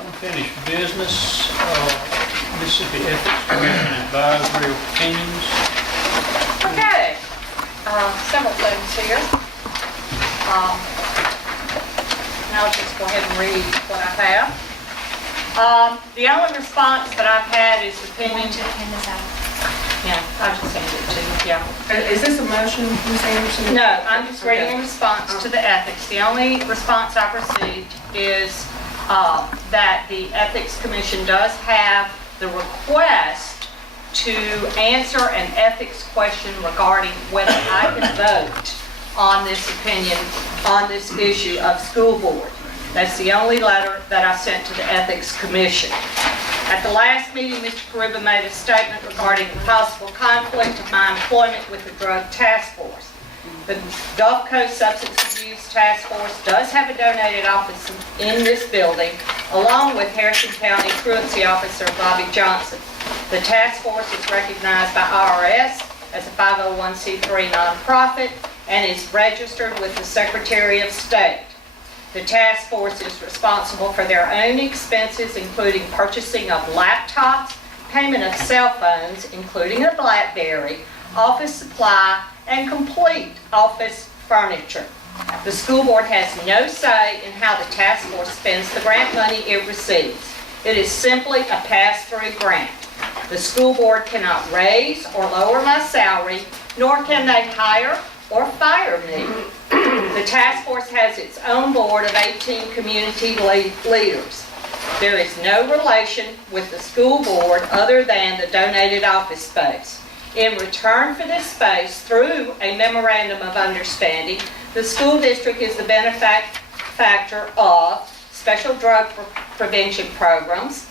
Unfinished business, Mississippi Ethics Commission advisory opinions. Okay, several things here. And I'll just go ahead and read what I have. The only response that I've had is opinion. Yeah, I'll just send it to you, yeah. Is this a motion, Ms. Anderson? No, I'm just reading a response to the ethics. The only response I've received is that the Ethics Commission does have the request to answer an ethics question regarding whether I can vote on this opinion, on this issue of school board. That's the only letter that I sent to the Ethics Commission. At the last meeting, Mr. Karuba made a statement regarding the possible conflict of my employment with the Drug Task Force. The Gulf Coast Substance Abuse Task Force does have a donated office in this building, along with Harrison County Truancy Officer Bobby Johnson. The task force is recognized by IRS as a 501c3 nonprofit and is registered with the Secretary of State. The task force is responsible for their own expenses, including purchasing of laptops, payment of cell phones, including a BlackBerry, office supply, and complete office furniture. The school board has no say in how the task force spends the grant money it receives. It is simply a pass-through grant. The school board cannot raise or lower my salary, nor can they hire or fire me. The task force has its own board of 18 community leaders. There is no relation with the school board other than the donated office space. In return for this space, through a memorandum of understanding, the school district is the benefactor of special drug prevention programs,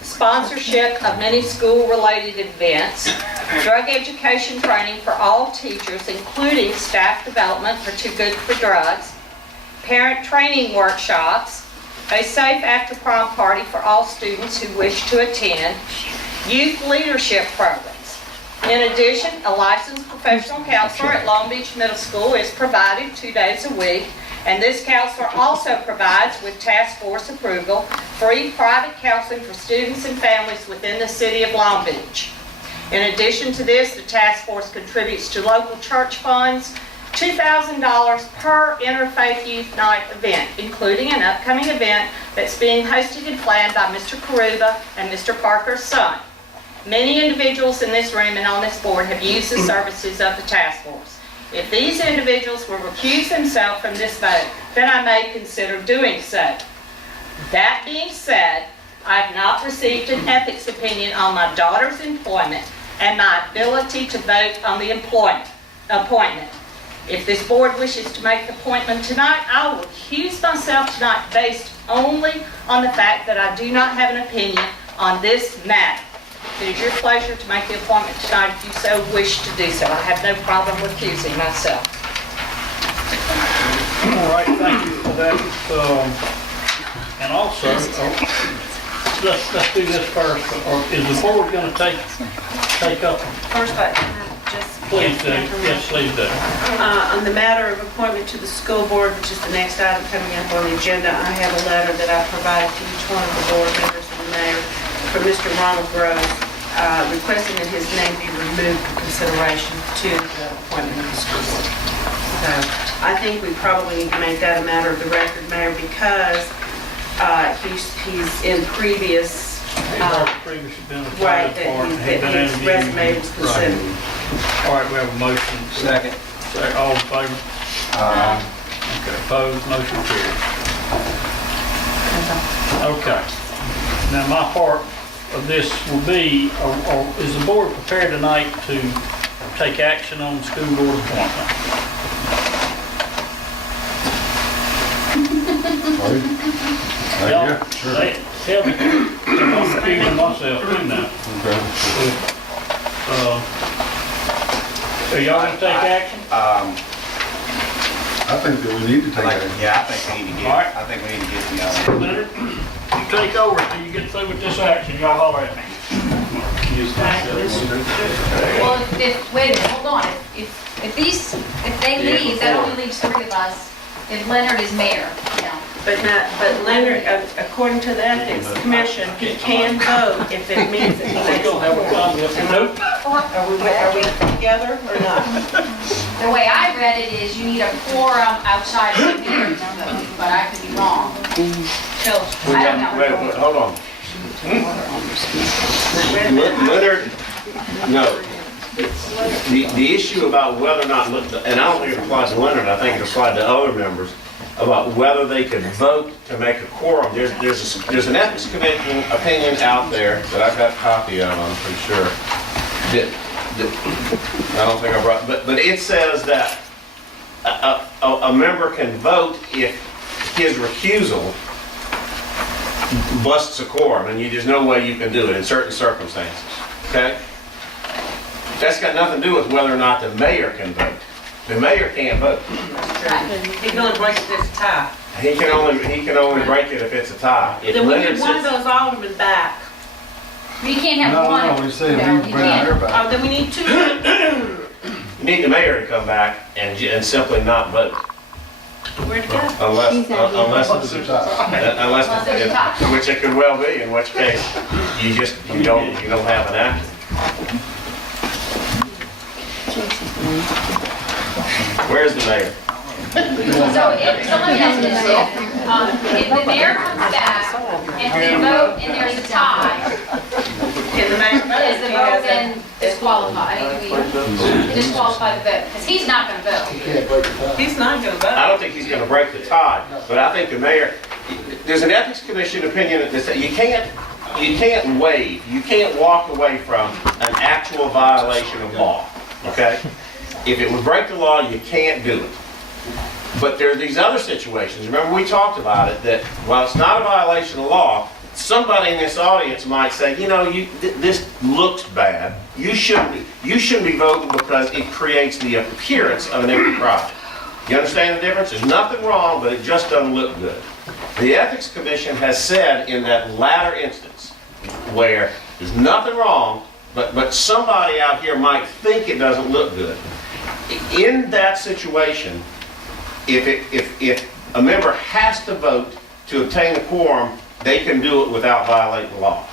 sponsorship of many school-related events, drug education training for all teachers, including staff development for Too Good for Drugs, parent training workshops, a safe after-prom party for all students who wish to attend, youth leadership programs. In addition, a licensed professional counselor at Long Beach Middle School is provided 2 days a week, and this counselor also provides, with task force approval, free private counseling for students and families within the city of Long Beach. In addition to this, the task force contributes to local church funds $2,000 per Interfaith Youth Night event, including an upcoming event that's being hosted and planned by Mr. Karuba and Mr. Parker's son. Many individuals in this room and on this board have used the services of the task force. If these individuals will recuse themselves from this vote, then I may consider doing so. That being said, I have not received an ethics opinion on my daughter's employment and my ability to vote on the appointment. If this board wishes to make the appointment tonight, I will recuse myself tonight based only on the fact that I do not have an opinion on this matter. It is your pleasure to make the appointment tonight if you so wish to do so. I have no problem recusing myself. All right, thank you for that. And also, let's do this first. Or is the board going to take up? First, I just... Please do. Yes, please do. On the matter of appointment to the school board, which is the next item coming up on the agenda, I have a letter that I provided to each one of the board members and the mayor from Mr. Ronald Grove, requesting that his name be removed for consideration to the appointment of the school board. So I think we probably need to make that a matter of the record, Mayor, because he's in previous... He's already previously been Right, appointed for it. that his resume was considered. Right. All right, we have a motion. Second. All in favor? Okay, opposed, motion carries. Okay. Now, my part of this will be, is the board prepared tonight to take action on the school board appointment? Yeah, sure. Tell me, I'm confusing myself too now. Are y'all gonna take action? I think that we need to take it. Yeah, I think we need to get, All right. I think we need to get the, Leonard, you take over till you get through with this action, y'all holler at me. Well, wait a minute, hold on. If they leave, that only leaves 3 of us. If Leonard is mayor, you know. But Leonard, according to the Ethics Commission, he can vote if it means that he We're makes a gonna have a quorum. conflict. Nope. Are we together or not? The way I read it is you need a quorum outside of the meeting, but I could be wrong. So, I don't know. Wait, hold on. Leonard, no. The issue about whether or not, and I don't think it applies to Leonard, I think it applied to other members, about whether they could vote to make a quorum. There's an ethics commission opinion out there that I've got a copy of, I'm pretty sure. I don't think I brought, but it says that a member can vote if his recusal busts a quorum, and there's no way you can do it in certain circumstances, okay? That's got nothing to do with whether or not the mayor can vote. The mayor can't vote. He can only break it if it's a tie. He can only break it if it's a tie. If Then we Leonard need one of says- those aldermen back. You can't have one. No, we say No, we you bring can't. her back. Oh, then we need two. You need the mayor to come back and simply not vote, Where'd it go? unless What's the time? Unless there's a tie. which it could well be, in which case you don't have an action. Where's the mayor? So let me ask you this, if the mayor comes back and we vote and there's a tie, Can the mayor vote? is the vote then disqualified? I mean, do we disqualify the vote? Because he's not going to vote. He's not gonna vote. I don't think he's gonna break the tie, but I think the mayor, there's an ethics commission opinion that says you can't waive, you can't walk away from an actual violation of law, okay? If it would break the law, you can't do it. But there are these other situations, remember we talked about it, that while it's not a violation of law, somebody in this audience might say, this looks bad, you shouldn't be voting because it creates the appearance of an impropriety. You understand the difference? There's nothing wrong, but it just doesn't look good. The Ethics Commission has said in that latter instance, where there's nothing wrong, but somebody out here might think it doesn't look good. In that situation, if a member has to vote to obtain a quorum, they can do it without violating the law.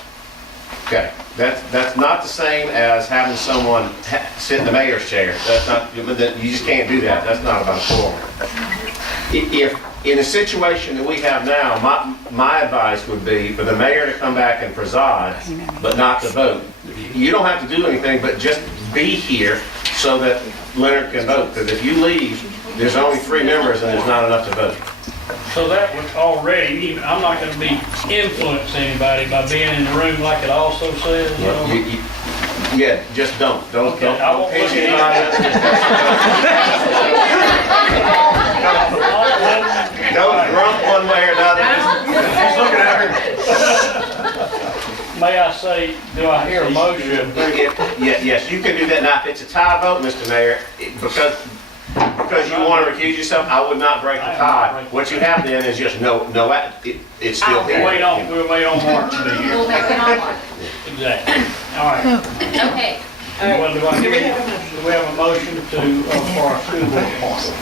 Okay, that's not the same as having someone sit in the mayor's chair. That's not, you just can't do that. That's not about a quorum. If in a situation that we have now, my advice would be for the mayor to come back and preside, but not to vote. You don't have to do anything, but just be here so that Leonard can vote. Because if you leave, there's only 3 members and there's not enough to vote. So that would already, I'm not gonna be influencing anybody by being in the room like it also says, you know? Yeah, just don't Okay, I won't pinch look at anybody. Don't grump one way or another. Just look at her. May I say, do I hear a motion? Yes, you can do that. Now, if it's a tie vote, Mr. Mayor, because you want to recuse yourself, I would not break the tie. What you have then is just it's still here. We'll wait on Mark to be here. We'll make it on one. Exactly. All right. Okay. Well, do we have a motion to, for our school board appointment?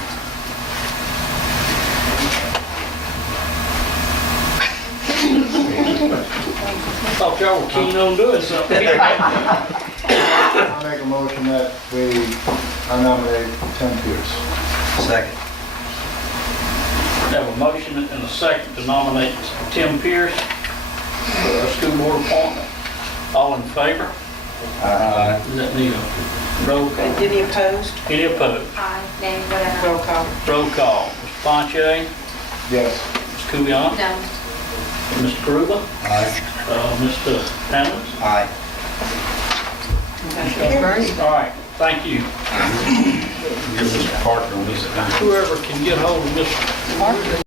Thought y'all were keen on doing something. I make a motion that I nominate Tim Pierce. Second. Have a motion and a second to nominate Tim Pierce for our school board appointment. All in favor? Does that need a roll call? Any opposed? Any opposed? Aye, nay, whatever. Roll call. Roll call. Mr. Ponche, Yes. Ms. Kubiana, No. Mr. Karuba, Aye. Mr. Hamlin. Aye. All right, thank you. Give Mr. Parker on this. Whoever can get hold of Mr.